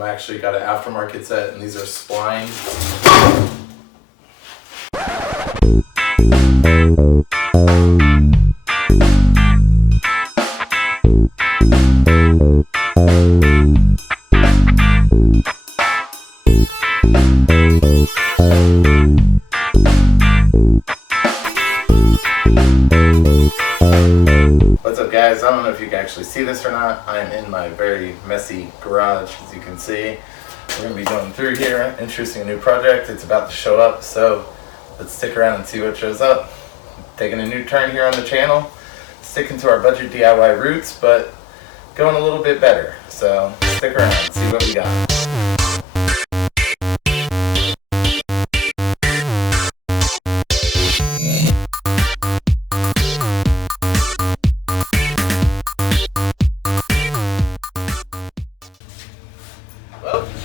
I actually got an aftermarket set, and these are splined. What's up, guys? I don't know if you can actually see this or not. I am in my very messy garage, as you can see. We're going to be going through here, introducing a new project. It's about to show up, so let's stick around and see what shows up. Taking a new turn here on the channel, sticking to our budget DIY roots, but going a little bit better. So stick around and see what we got.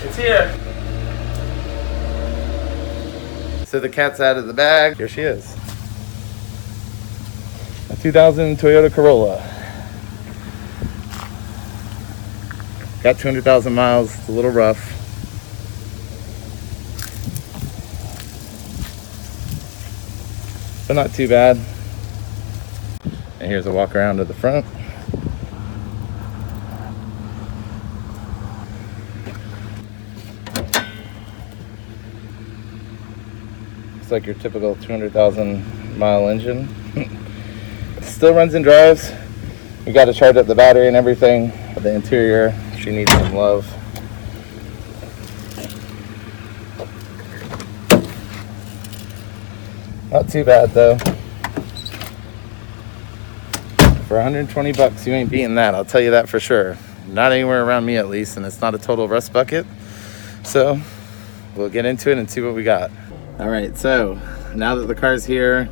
It's here. So the cat's out of the bag. Here she is. A 2000 Toyota Corolla. Got 200,000 miles. It's a little rough. But not too bad. And here's a walk around to the front. It's like your typical 200,000 mile engine. Still runs and drives. You got to charge up the battery and everything. The interior, she needs some love. Not too bad though. For 120 bucks, you ain't beating that. I'll tell you that for sure. Not anywhere around me at least, and it's not a total rust bucket. So we'll get into it and see what we got. All right, so now that the car's here,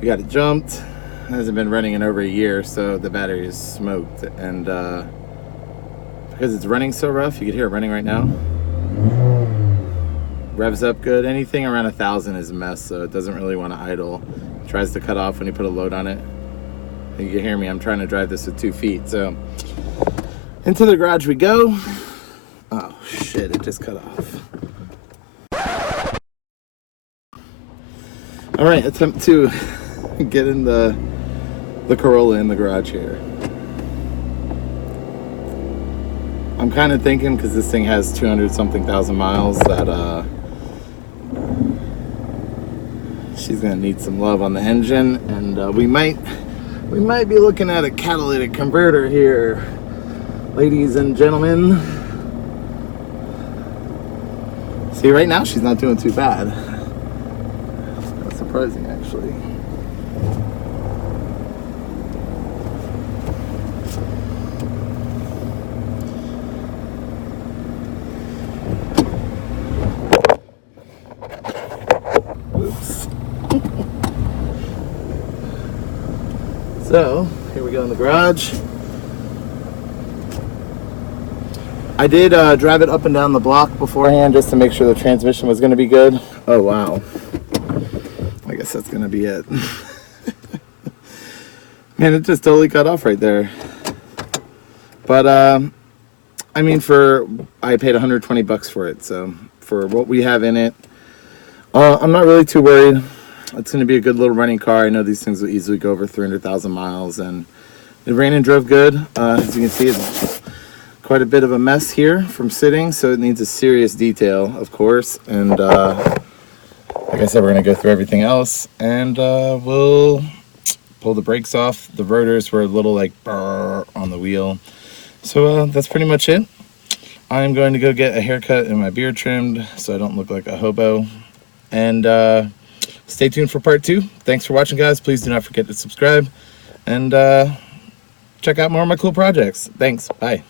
we got it jumped. It hasn't been running in over a year, so the battery is smoked. And because it's running so rough, you can hear it running right now. Revs up good. Anything around 1,000 is a mess, so it doesn't really want to idle. It tries to cut off when you put a load on it. You can hear me, I'm trying to drive this with 2 feet. So into the garage we go. Oh shit, it just cut off. All right, attempt to get in the Corolla in the garage here. I'm kind of thinking, because this thing has 200-something thousand miles, that she's gonna need some love on the engine, and we might be looking at a catalytic converter here, ladies and gentlemen. See, right now she's not doing too bad. Surprising, actually. Oops. So, here we go in the garage. I did drive it up and down the block beforehand just to make sure the transmission was going to be good. Oh, wow. I guess that's gonna be it. Man, it just totally cut off right there. But I mean, I paid 120 bucks for it, so for what we have in it, I'm not really too worried. It's gonna be a good little running car. I know these things will easily go over 300,000 miles, and it ran and drove good. As you can see, it's quite a bit of a mess here from sitting, so it needs a serious detail, of course. And like I said, we're going to go through everything else, and we'll pull the brakes off. The rotors were a little like brrr on the wheel. So that's pretty much it. I'm going to go get a haircut and my beard trimmed so I don't look like a hobo. And stay tuned for part 2. Thanks for watching, guys. Please do not forget to subscribe and check out more of my cool projects. Thanks. Bye.